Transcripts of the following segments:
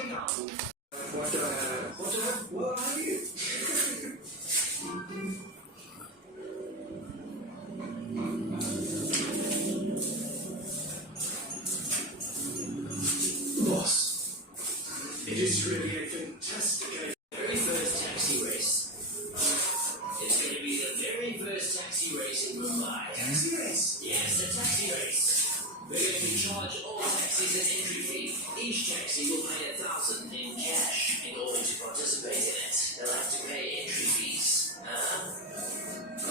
What are you? Boss, it is really a fantastic idea. Very first taxi race. It's going to be the very first taxi race in Mumbai. Taxi race? Yes, a taxi race. We're going to charge all taxis an entry fee. Each taxi will pay 1,000 in cash in order to participate in it. They'll have to pay entry fees.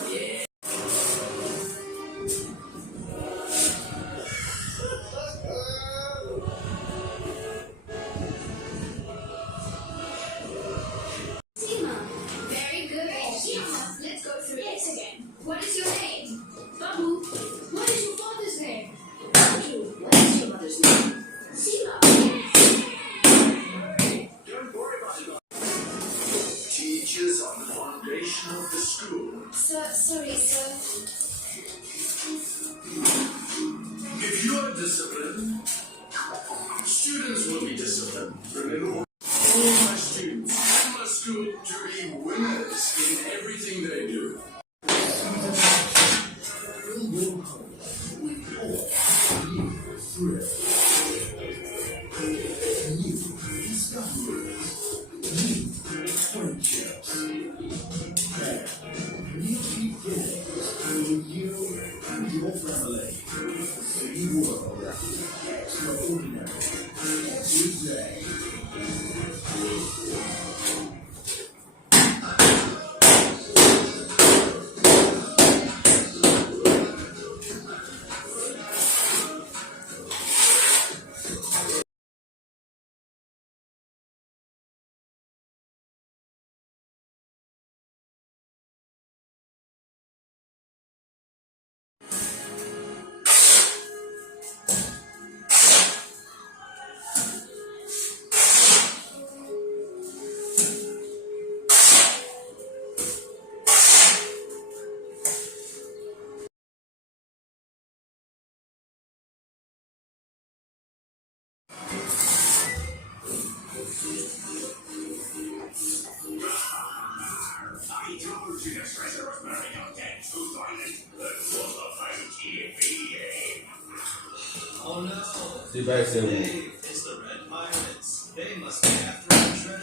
Yeah. Very good. Let's go through this again. What is your name? Babu. What is your father's name? Babu. What is your mother's name? Seema. Don't worry about it. Teachers are the foundation of the school. Sorry, sir. If you are disciplined, students will be disciplined. Remember, all my students and my school to be winners in everything they do. Fill your home with all new thrill. New discoveries. New friendships. And new beginnings for you and your family. The world extraordinary every day. Oh no! Too bad, It's the Red Pirates. They must be after our treasure.